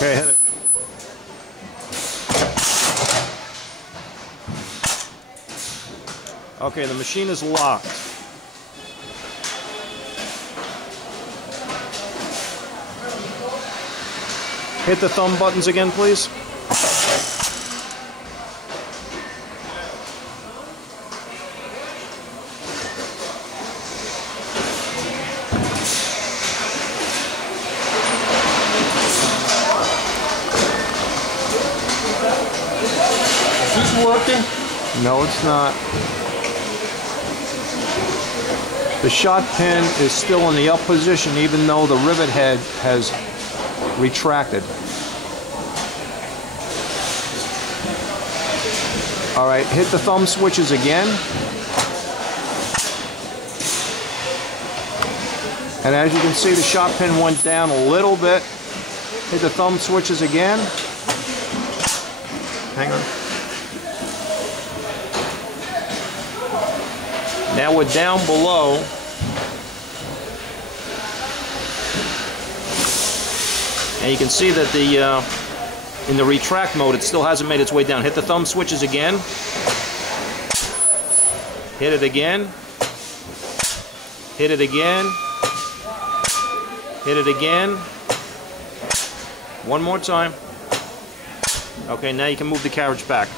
Okay, hit it. Okay, the machine is locked. Hit the thumb buttons again, please. Is this working? No, it's not. The shot pin is still in the up position even though the rivet head has retracted. Alright, hit the thumb switches again. And as you can see, the shot pin went down a little bit. Hit the thumb switches again. Hang on. Now we're down below. And you can see that in the retract mode, it still hasn't made its way down. Hit the thumb switches again. Hit it again. Hit it again. Hit it again. One more time. Okay, now you can move the carriage back.